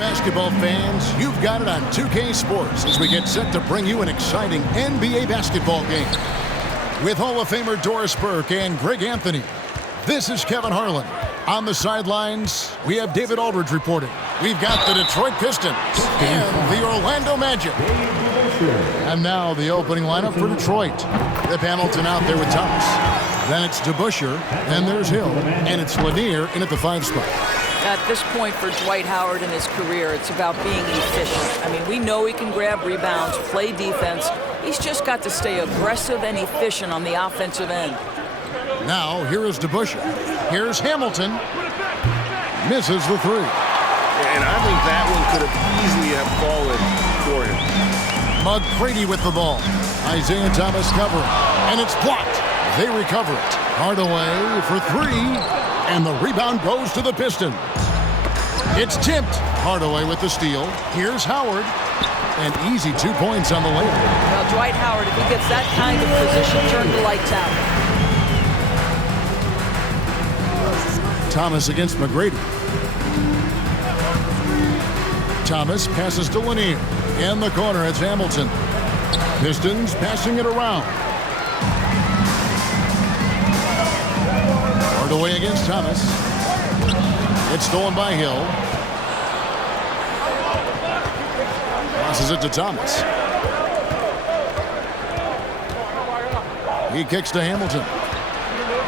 Basketball fans, you've got it on 2K Sports as we get set to bring you an exciting NBA basketball game. With Hall of Famer Doris Burke and Greg Anthony, this is Kevin Harlan. On the sidelines, we have David Aldridge reporting. We've got the Detroit Pistons and the Orlando Magic. And now the opening lineup for Detroit. Rip Hamilton out there with Thomas. Then it's DeBusschere, then there's Hill, and it's Lanier in at the 5 spot. At this point for Dwight Howard in his career, it's about being efficient. I mean, we know he can grab rebounds, play defense. He's just got to stay aggressive and efficient on the offensive end. Now, here is DeBusschere. Here's Hamilton. Misses the 3. And I think that one could have easily have fallen for him. McGrady with the ball. Isaiah Thomas covering. And it's blocked. They recover it. Hardaway for 3. And the rebound goes to the Pistons. It's tipped. Hardaway with the steal. Here's Howard. And easy 2 points on the layup. Well, Dwight Howard, if he gets that kind of position, turn the lights out. Thomas against McGrady. Thomas passes to Lanier. In the corner, it's Hamilton. Pistons passing it around. Hardaway against Thomas. It's stolen by Hill. Passes it to Thomas. He kicks to Hamilton.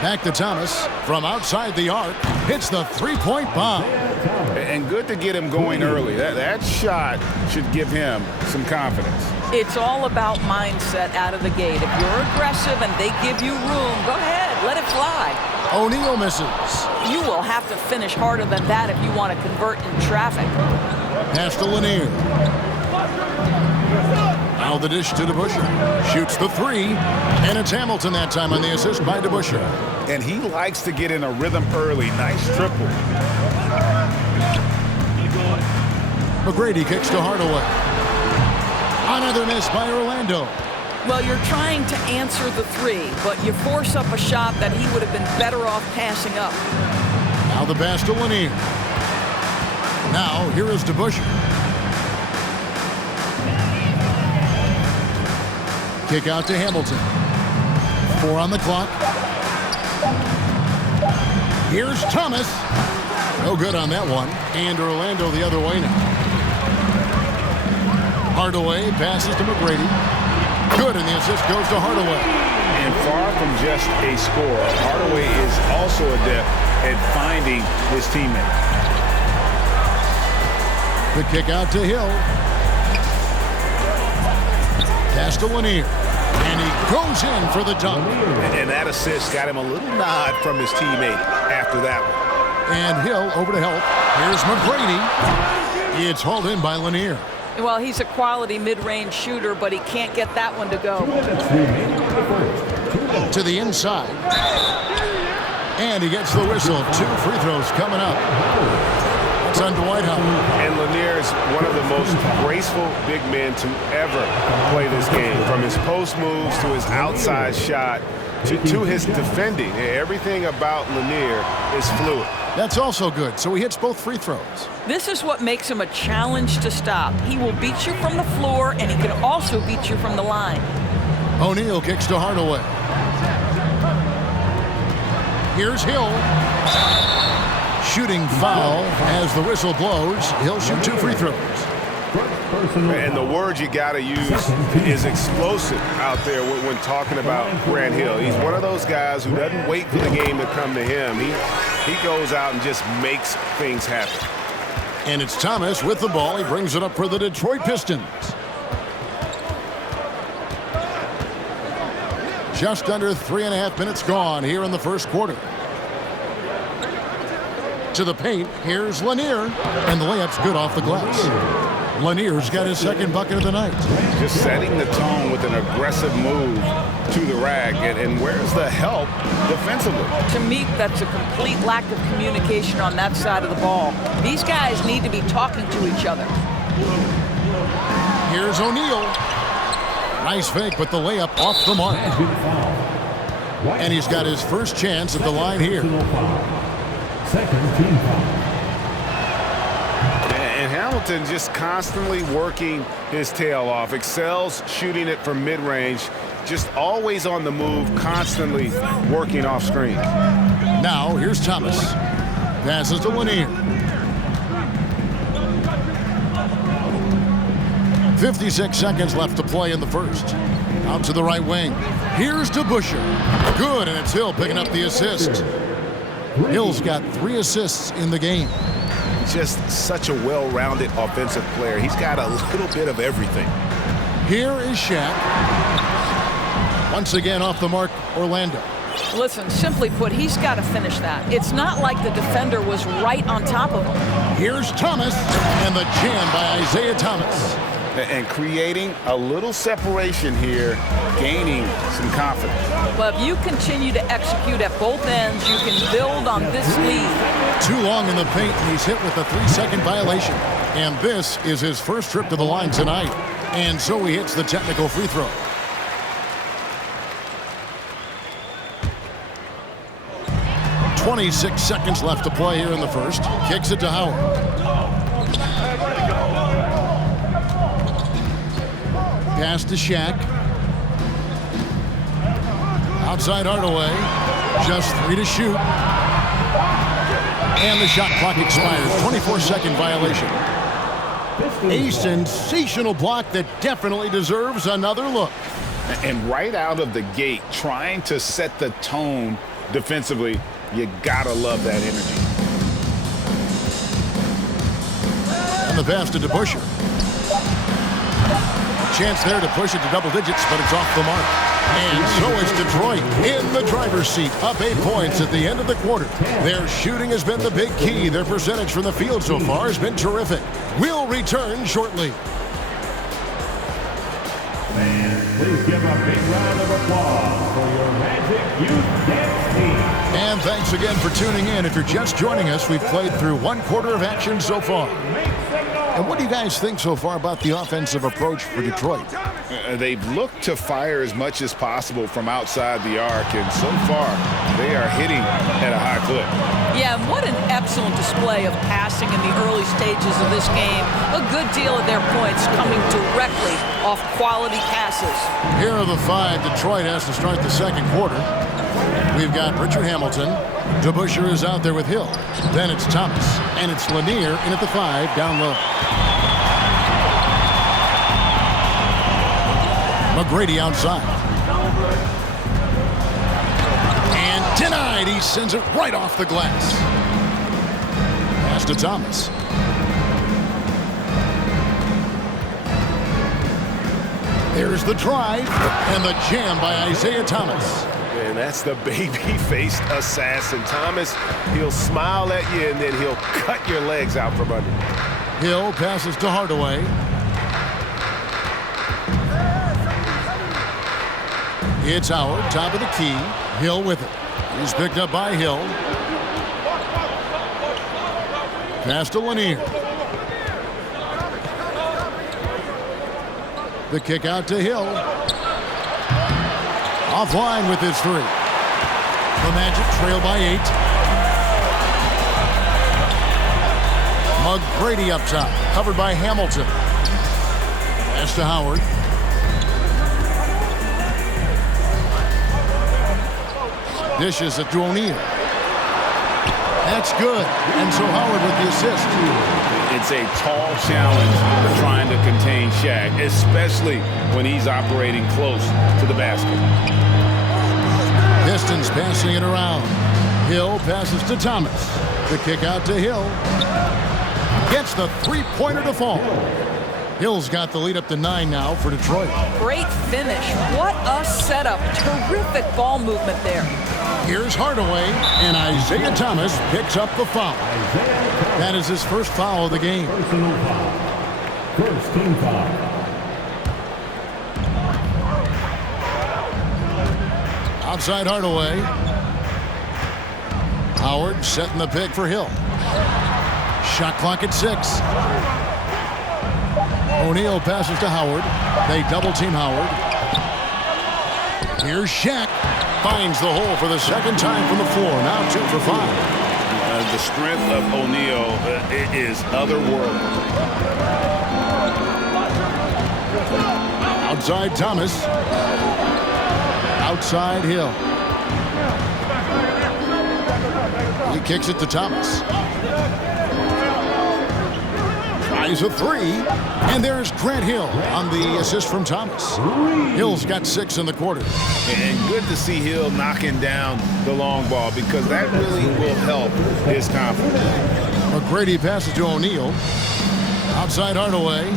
Back to Thomas from outside the arc. Hits the three-point bomb. And good to get him going early. That shot should give him some confidence. It's all about mindset out of the gate. If you're aggressive and they give you room, go ahead, let it fly. O'Neal misses. You will have to finish harder than that if you want to convert in traffic. Pass to Lanier. Now the dish to DeBusschere. Shoots the 3. And it's Hamilton that time on the assist by DeBusschere. And he likes to get in a rhythm early. Nice triple. McGrady kicks to Hardaway. Another miss by Orlando. Well, you're trying to answer the 3, but you force up a shot that he would have been better off passing up. Now the pass to Lanier. Now here is DeBusschere. Kick out to Hamilton. 4 on the clock. Here's Thomas. No good on that one. And Orlando the other way now. Hardaway passes to McGrady. Good, and the assist goes to Hardaway. And far from just a scorer, Hardaway is also adept at finding his teammate. The kick out to Hill. Pass to Lanier. And he goes in for the dunk. And that assist got him a little nod from his teammate after that one. And Hill over to help. Here's McGrady. It's hauled in by Lanier. Well, he's a quality mid-range shooter, but he can't get that one to go. To the inside. And he gets the whistle. 2 free throws coming up. It's on Dwight Howard. And Lanier is one of the most graceful big men to ever play this game. From his post moves to his outside shot to his defending. Everything about Lanier is fluid. That's also good. So he hits both free throws. This is what makes him a challenge to stop. He will beat you from the floor, and he can also beat you from the line. O'Neal kicks to Hardaway. Here's Hill. Shooting foul as the whistle blows. He'll shoot 2 free throws. And the word you got to use is explosive out there when talking about Grant Hill. He's one of those guys who doesn't wait for the game to come to him. He goes out and just makes things happen. And it's Thomas with the ball. He brings it up for the Detroit Pistons. Just under 3.5 minutes gone here in the first quarter. To the paint, here's Lanier. And the layup's good off the glass. Lanier's got his second bucket of the night. Just setting the tone with an aggressive move to the rack. And where's the help defensively? To me, that's a complete lack of communication on that side of the ball. These guys need to be talking to each other. Here's O'Neal. Nice fake, but the layup off the mark. And he's got his first chance at the line here. And Hamilton just constantly working his tail off, excels shooting it from mid-range, just always on the move, constantly working off screen. Now, here's Thomas. Passes to Lanier. 56 seconds left to play in the first. Out to the right wing. Here's to Busher. Good, and it's Hill picking up the assist. Hill's got 3 assists in the game. Just such a well-rounded offensive player. He's got a little bit of everything. Here is Shaq. Once again off the mark, Orlando. Listen, simply put, he's got to finish that. It's not like the defender was right on top of him. Here's Thomas, and the jam by Isaiah Thomas. And creating a little separation here, gaining some confidence. But if you continue to execute at both ends, you can build on this lead. Too long in the paint, and he's hit with a 3-second violation. And this is his first trip to the line tonight. And so he hits the technical free throw. "26 seconds left to play here in the first. Kicks it to Howard. Pass to Shaq. Outside Hardaway. Just 3 to shoot. And the shot clock expires. 24-second violation. A sensational block that definitely deserves another look. And right out of the gate, trying to set the tone defensively, you gotta love that energy. And the pass to DeBuscher. Chance there to push it to double digits, but it's off the mark. And so it's Detroit in the driver's seat, up 8 points at the end of the quarter. Their shooting has been the big key. Their percentage from the field so far has been terrific. We'll return shortly. Please give a big round of applause for your Magic Youth Dance Team. And thanks again for tuning in. If you're just joining us, we've played through 1 quarter of action so far. And what do you guys think so far about the offensive approach for Detroit? They've looked to fire as much as possible from outside the arc, and so far they are hitting at a high clip. Yeah, and what an excellent display of passing in the early stages of this game. A good deal of their points coming directly off quality passes. Here are the 5 Detroit has to start the second quarter. We've got Richard Hamilton. DeBuscher is out there with Hill. Then it's Thomas. And it's Lanier in at the 5 down low. McGrady outside. And denied. He sends it right off the glass. Pass to Thomas. There's the drive. And the jam by Isaiah Thomas. And that's the baby-faced assassin. Thomas, he'll smile at you, and then he'll cut your legs out from under. Hill passes to Hardaway. It's Howard, top of the key. Hill with it. He's picked up by Hill. Pass to Lanier. The kick out to Hill. Offline with his 3. The Magic trail by 8. McGrady up top, covered by Hamilton. Pass to Howard. Dishes it to O'Neal. That's good. And so Howard with the assist. It's a tall challenge for trying to contain Shaq, especially when he's operating close to the basket. Pistons passing it around. Hill passes to Thomas. The kick out to Hill. Gets the 3-pointer to fall. Hill's got the lead up to 9 now for Detroit. Great finish. What a setup. Terrific ball movement there. Here's Hardaway, and Isaiah Thomas picks up the foul. That is his first foul of the game. Personal foul. First team foul. Outside Hardaway. Howard setting the pick for Hill. Shot clock at 6. O'Neal passes to Howard. They double team Howard. Here's Shaq. Finds the hole for the second time from the floor. Now 2 for 5. The strength of O'Neal is otherworldly. Outside Thomas. Outside Hill. He kicks it to Thomas. Tries a three. And there's Grant Hill on the assist from Thomas. Hill's got 6 in the quarter. And good to see Hill knocking down the long ball because that really will help his confidence. McGrady passes to O'Neal. Outside Hardaway.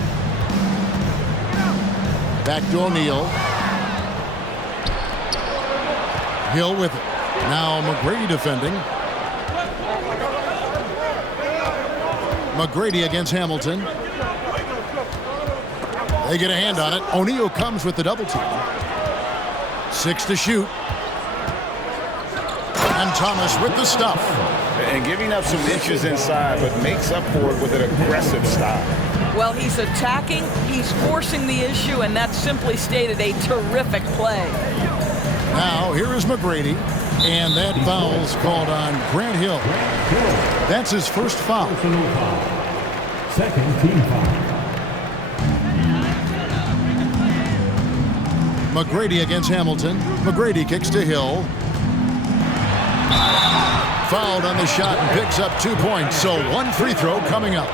Back to O'Neal. Hill with it. Now McGrady defending. McGrady against Hamilton. They get a hand on it. O'Neal comes with the double team. 6 to shoot. And Thomas with the stuff. And giving up some inches inside, but makes up for it with an aggressive style. Well, he's attacking, he's forcing the issue, and that's simply stated a terrific play. Now, here is McGrady, and that foul's called on Grant Hill. That's his first foul. Second team foul. McGrady against Hamilton. McGrady kicks to Hill. Fouled on the shot and picks up 2 points, so 1 free throw coming up.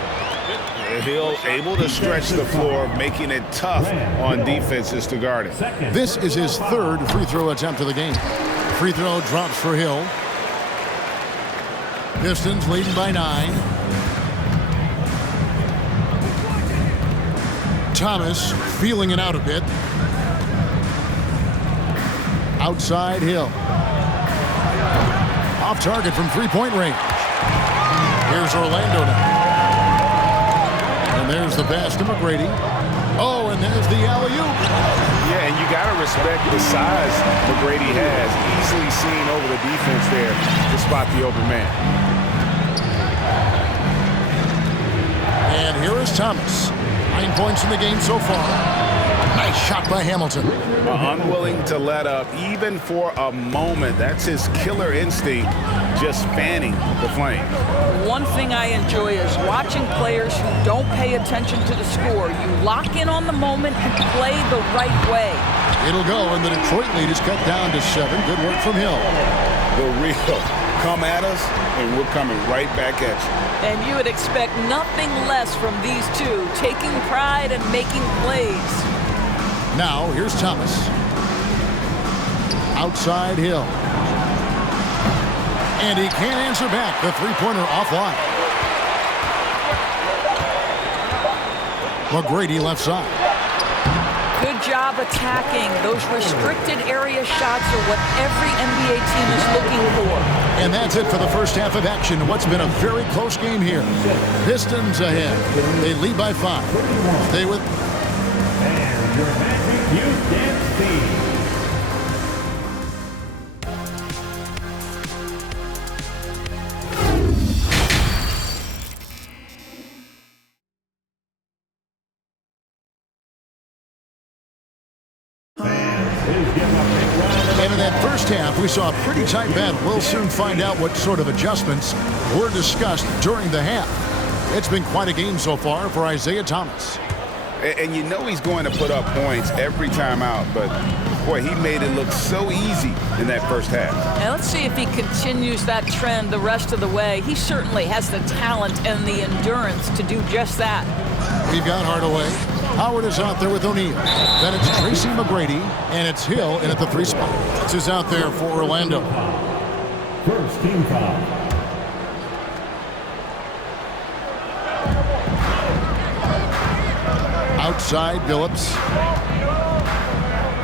Hill able to stretch the floor, making it tough on defenses to guard it. This is his 3rd free throw attempt of the game. Free throw drops for Hill. Pistons leading by 9. Thomas feeling it out a bit. Outside Hill. Off target from 3-point range. Here's Orlando now. And there's the pass to McGrady. Oh, and there's the alley-oop. Yeah, and you got to respect the size McGrady has. Easily seen over the defense there to spot the open man. And here is Thomas. 9 points in the game so far. Nice shot by Hamilton. Unwilling to let up, even for a moment. That's his killer instinct, just fanning the flame. One thing I enjoy is watching players who don't pay attention to the score. You lock in on the moment and play the right way. It'll go, and the Detroit lead is cut down to 7. Good work from Hill. The real come at us, and we're coming right back at you. And you would expect nothing less from these two, taking pride and making plays. Now, here's Thomas. Outside Hill. And he can't answer back. The three-pointer offline. McGrady left side. Good job attacking. Those restricted area shots are what every NBA team is looking for. And that's it for the first half of action. What's been a very close game here. Pistons ahead. They lead by 5. Stay with... And your Magic Youth Dance Team. And in that first half, we saw a pretty tight battle. We'll soon find out what sort of adjustments were discussed during the half. It's been quite a game so far for Isaiah Thomas. And you know he's going to put up points every time out, but boy, he made it look so easy in that first half. And let's see if he continues that trend the rest of the way. He certainly has the talent and the endurance to do just that. We've got Hardaway. Howard is out there with O'Neal. Then it's Tracy McGrady, and it's Hill in at the 3 spot. This is out there for Orlando. First team foul. Outside, Billups.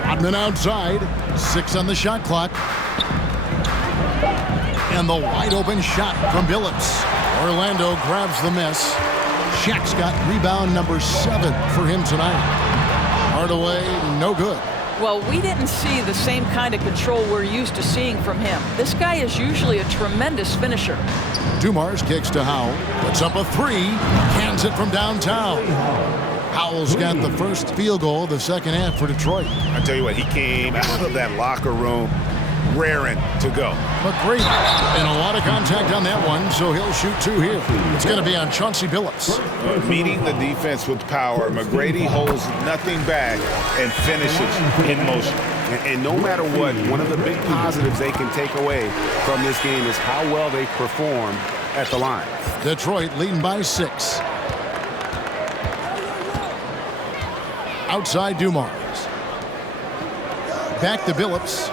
Rodman outside. 6 on the shot clock. And the wide open shot from Billups. Orlando grabs the miss. Shaq's got rebound number 7 for him tonight. Hardaway, no good. Well, we didn't see the same kind of control we're used to seeing from him. This guy is usually a tremendous finisher. Dumars kicks to Howell. Puts up a 3. Cans it from downtown. Howell's got the first field goal of the second half for Detroit. I tell you what, he came out of that locker room raring to go. McGrady, and a lot of contact on that one, so he'll shoot 2 here. It's going to be on Chauncey Billups. Meeting the defense with power, McGrady holds nothing back and finishes in motion. And no matter what, one of the big positives they can take away from this game is how well they perform at the line. Detroit leading by 6. Outside Dumars. Back to Billups.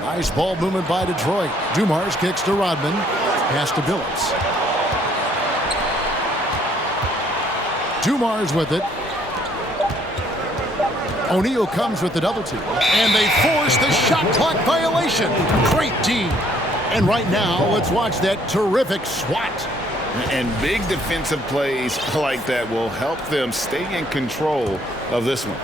Nice ball movement by Detroit. Dumars kicks to Rodman. Pass to Billups. Dumars with it. O'Neal comes with the double team. And they force the shot clock violation. Great D. And right now, let's watch that terrific swat. And big defensive plays like that will help them stay in control of this one.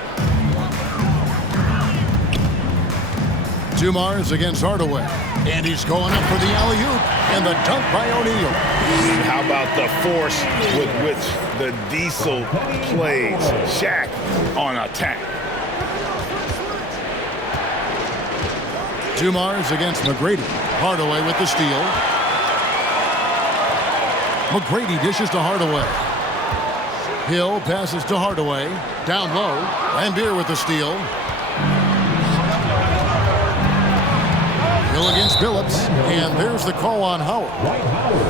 Dumars against Hardaway. And he's going up for the alley-oop. And the dunk by O'Neal. How about the force with which the Diesel plays? Shaq on attack. Dumars against McGrady. Hardaway with the steal. McGrady dishes to Hardaway. Hill passes to Hardaway. Down low. Lambier with the steal. Hill against Billups. And there's the call on Howard.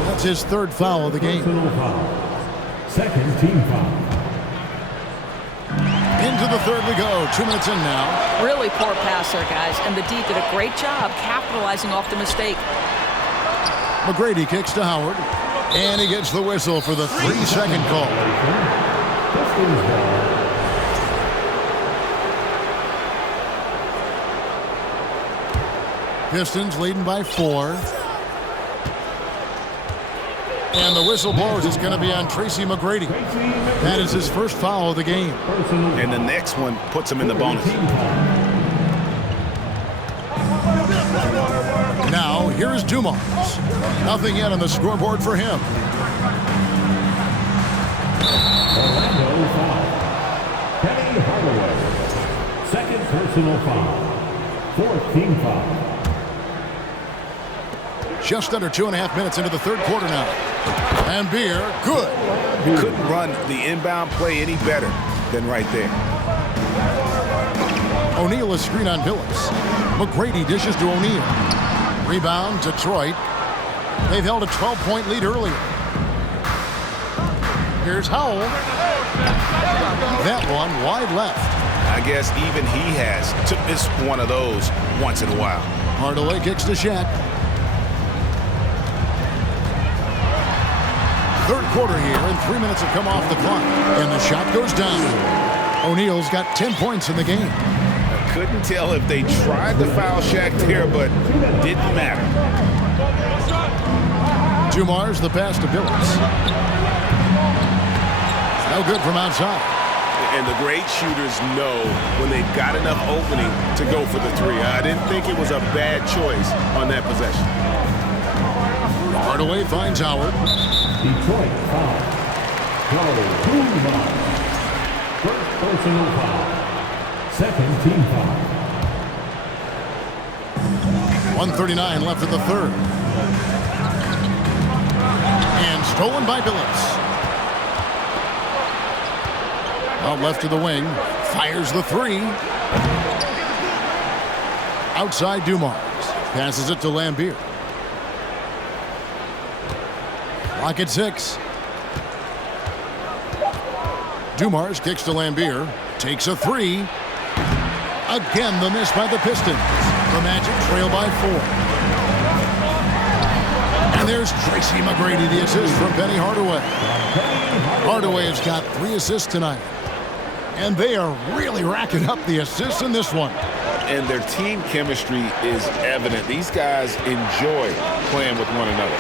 That's his 3rd foul of the game. Second team foul. Into the 3rd we go. 2 minutes in now. Really poor pass there, guys. And the D did a great job capitalizing off the mistake. McGrady kicks to Howard. And he gets the whistle for the 3-second call. Pistons leading by 4. And the whistle blows. It's going to be on Tracy McGrady. That is his 1st foul of the game. And the next one puts him in the bonus. Now, here's Dumars. Nothing yet on the scoreboard for him. Orlando foul. Penny Hardaway. Second personal foul. 4th team foul. Just under 2.5 minutes into the 3rd quarter now. Lambier, good. Couldn't run the inbound play any better than right there. O'Neal is screen on Billups. McGrady dishes to O'Neal. Rebound, Detroit. They've held a 12-point lead earlier. Here's Howell. That one wide left. I guess even he has to miss one of those once in a while. Hardaway kicks to Shaq. 3rd quarter here, and 3 minutes have come off the clock. And the shot goes down. O'Neal's got 10 points in the game. Couldn't tell if they tried to foul Shaq there, but didn't matter. Dumars the pass to Billups. No good from outside. And the great shooters know when they've got enough opening to go for the 3. I didn't think it was a bad choice on that possession. Hardaway finds Howard. Detroit foul. Dumars. 1st personal foul. 2nd team foul. 1:39 left in the 3rd. And stolen by Billups. Out left to the wing. Fires the 3. Outside Dumars. Passes it to Lambier. Clock at 6. Dumars kicks to Lambier. Takes a 3. Again, the miss by the Pistons. The Magic trail by 4. And there's Tracy McGrady, the assist from Penny Hardaway. Hardaway has got 3 assists tonight. And they are really racking up the assists in this one. And their team chemistry is evident. These guys enjoy playing with one another.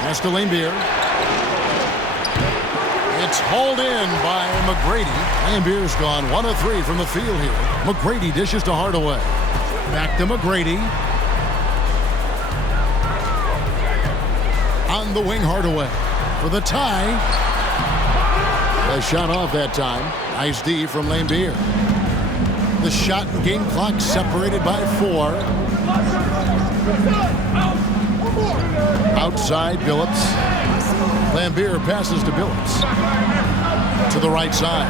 Pass to Lambier. It's hauled in by McGrady. Lambier's gone 1 of 3 from the field here. McGrady dishes to Hardaway. Back to McGrady. On the wing, Hardaway for the tie. A shot off that time. Nice D from Lambier. The shot and game clock separated by 4. Outside, Billups. Lambier passes to Billups. To the right side.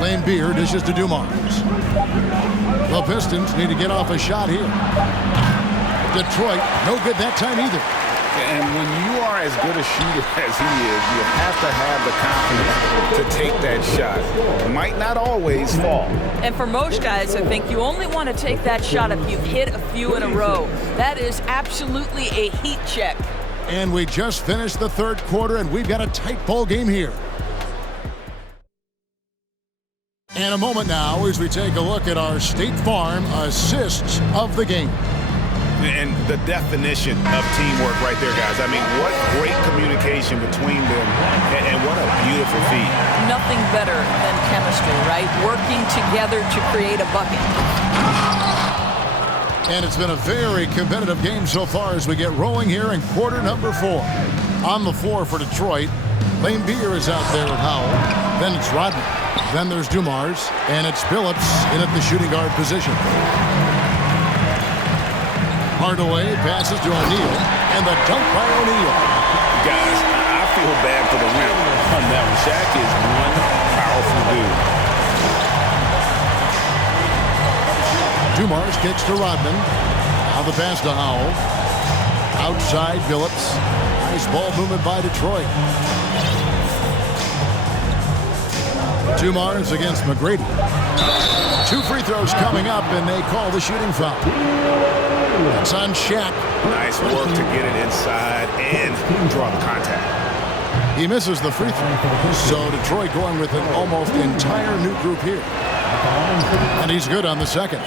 Lambier dishes to Dumars. The Pistons need to get off a shot here. Detroit, no good that time either. And when you are as good a shooter as he is, you have to have the confidence to take that shot. It might not always fall. And for most guys, I think you only want to take that shot if you've hit a few in a row. That is absolutely a heat check. And we just finished the third quarter, and we've got a tight ball game here. And a moment now as we take a look at our State Farm assists of the game. And the definition of teamwork right there, guys. I mean, what great communication between them, and what a beautiful feat. Nothing better than chemistry, right? Working together to create a bucket. And it's been a very competitive game so far as we get rolling here in quarter number 4. On the floor for Detroit, Lambier is out there with Howell. Then it's Rodman. Then there's Dumars. And it's Billups in at the shooting guard position. Hardaway passes to O'Neal, and the dunk by O'Neal. Guys, I feel bad for the rim on that one. Shaq is one powerful dude. Dumars kicks to Rodman. Now the pass to Howell. Outside, Billups. Nice ball movement by Detroit. Dumars against McGrady. 2 free throws coming up, and they call the shooting foul. That's on Shaq. Nice work to get it inside and draw the contact. He misses the free throw. So Detroit going with an almost entire new group here. And he's good on the second.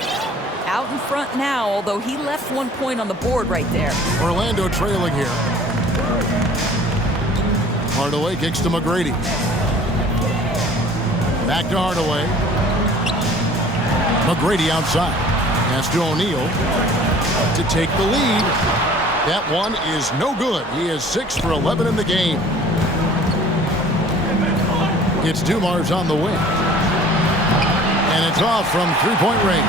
Out in front now, although he left 1 point on the board right there. Orlando trailing here. Hardaway kicks to McGrady. Back to Hardaway. McGrady outside. Pass to O'Neal to take the lead. That one is no good. He is 6 for 11 in the game. It's Dumars on the wing. And it's off from three-point range.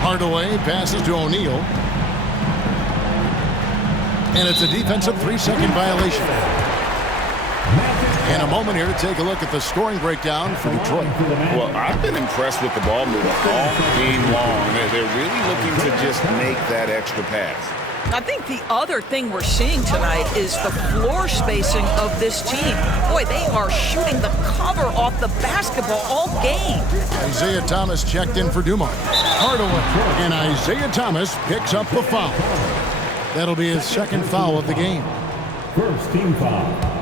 Hardaway passes to O'Neal. And it's a defensive 3-second violation. And a moment here to take a look at the scoring breakdown for Detroit. Well, I've been impressed with the ball movement all game long. They're really looking to just make that extra pass. I think the other thing we're seeing tonight is the floor spacing of this team. Boy, they are shooting the cover off the basketball all game. Isaiah Thomas checked in for Dumars. Hardaway. And Isaiah Thomas picks up the foul. That'll be his second foul of the game. First team foul.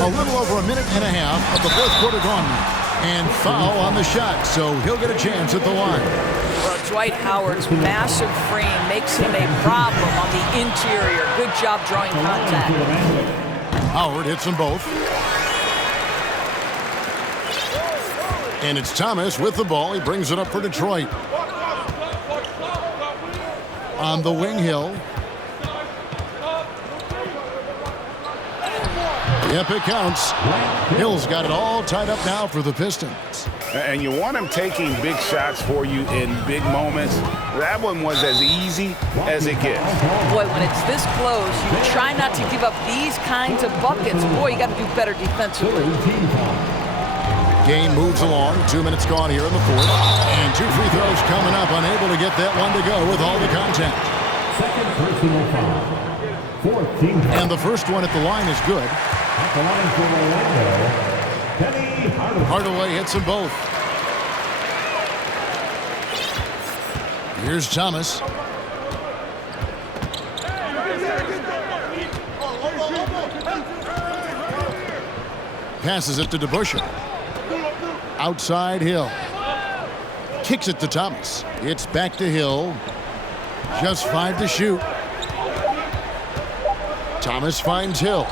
A little over a minute and a half of the fourth quarter gone now. And foul on the shot, so he'll get a chance at the line. Well, Dwight Howard's massive frame makes him a problem on the interior. Good job drawing contact. Howard hits them both. And it's Thomas with the ball. He brings it up for Detroit. On the wing, Hill. Yep, it counts. Hill's got it all tied up now for the Pistons. And you want him taking big shots for you in big moments. That one was as easy as it gets. Boy, when it's this close, you try not to give up these kinds of buckets. Boy, you got to do better defensively. Game moves along. 2 minutes gone here in the fourth. And 2 free throws coming up. Unable to get that one to go with all the contact. Second personal foul. 14. And the first one at the line is good. At the line for Orlando, Penny Hardaway. Hardaway hits them both. Here's Thomas. Passes it to DeBusschere. Outside Hill. Kicks it to Thomas. It's back to Hill. Just 5 to shoot. Thomas finds Hill.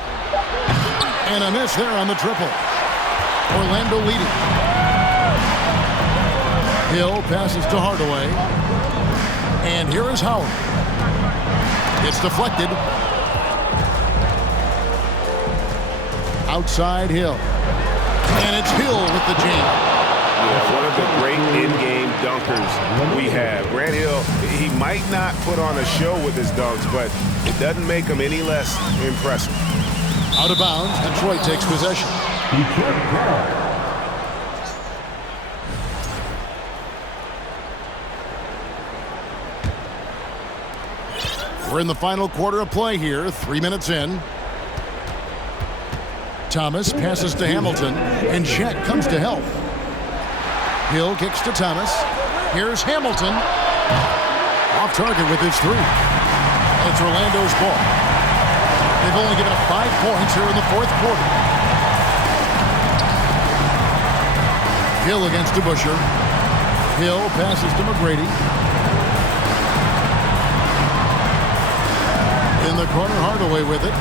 And a miss there on the triple. Orlando leading. Hill passes to Hardaway. And here is Howard. It's deflected. Outside Hill. And it's Hill with the jam. Yeah, one of the great in-game dunkers we have. Grant Hill, he might not put on a show with his dunks, but it doesn't make him any less impressive. Out of bounds, Detroit takes possession. We're in the final quarter of play here, 3 minutes in. Thomas passes to Hamilton, and Shaq comes to help. Hill kicks to Thomas. Here's Hamilton. Off target with his three. It's Orlando's ball. They've only given up 5 points here in the fourth quarter. Hill against DeBuscher. Hill passes to McGrady. In the corner, Hardaway with it.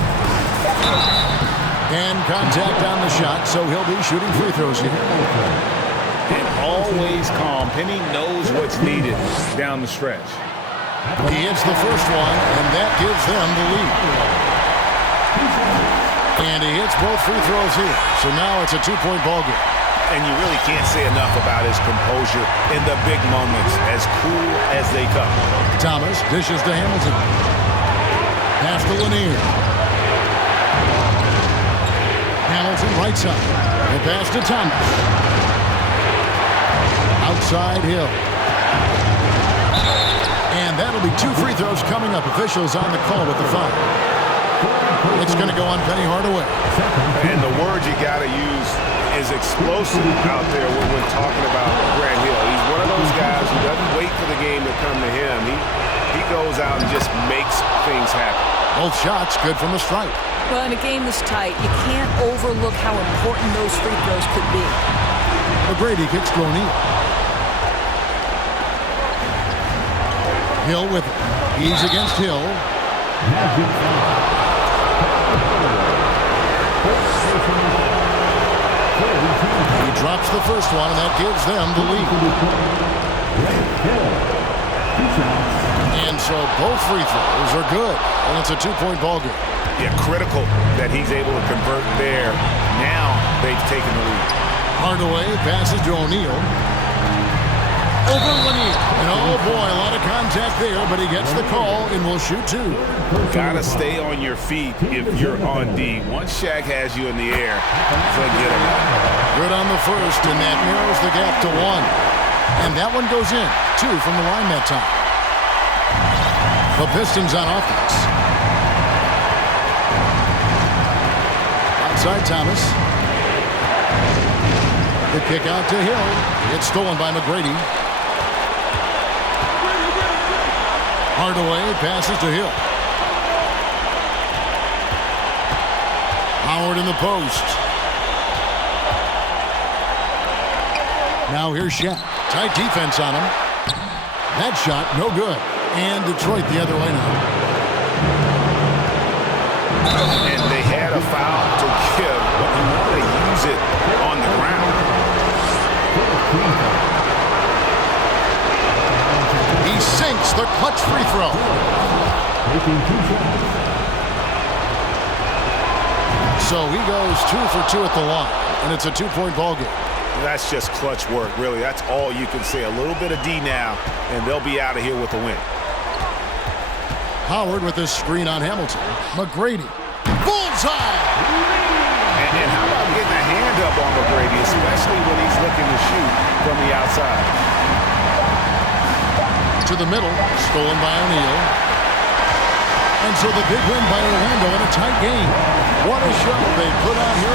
And contact on the shot, so he'll be shooting free throws here. And always calm. Penny knows what's needed down the stretch. He hits the first one, and that gives them the lead. And he hits both free throws here. So now it's a 2-point ball game. And you really can't say enough about his composure in the big moments, as cool as they come. Thomas dishes to Hamilton. Pass to Lanier. Hamilton right side. The pass to Thomas. Outside Hill. And that'll be 2 free throws coming up. Officials on the call with the foul. It's going to go on Penny Hardaway. And the word you got to use is explosive out there when talking about Grant Hill. He's one of those guys who doesn't wait for the game to come to him. He goes out and just makes things happen. Both shots good from the stripe. Well, in a game this tight, you can't overlook how important those free throws could be. McGrady kicks to O'Neal. Hill with it. He's against Hill. He drops the first one, and that gives them the lead. And so both free throws are good, and it's a 2-point ball game. Yeah, critical that he's able to convert there. Now they've taken the lead. Hardaway passes to O'Neal. Over Lanier. And oh boy, a lot of contact there, but he gets the call and will shoot 2. Gotta stay on your feet if you're on D. Once Shaq has you in the air, forget about it. Good on the first, and that narrows the gap to 1. And that one goes in. 2 from the line that time. The Pistons on offense. Outside Thomas. The kick out to Hill. It's stolen by McGrady. Hardaway passes to Hill. Howard in the post. Now here's Shaq. Tight defense on him. That shot, no good. And Detroit the other way now. And they had a foul to give, but you want to use it on the ground. He sinks the clutch free throw. So he goes 2 for 2 at the line, and it's a 2-point ball game. That's just clutch work, really. That's all you can say. A little bit of D now, and they'll be out of here with a win. Howard with this screen on Hamilton. McGrady. Bullseye! And how about getting a hand up on McGrady, especially when he's looking to shoot from the outside. To the middle, stolen by O'Neal. And so the big win by Orlando in a tight game. What a show they put on here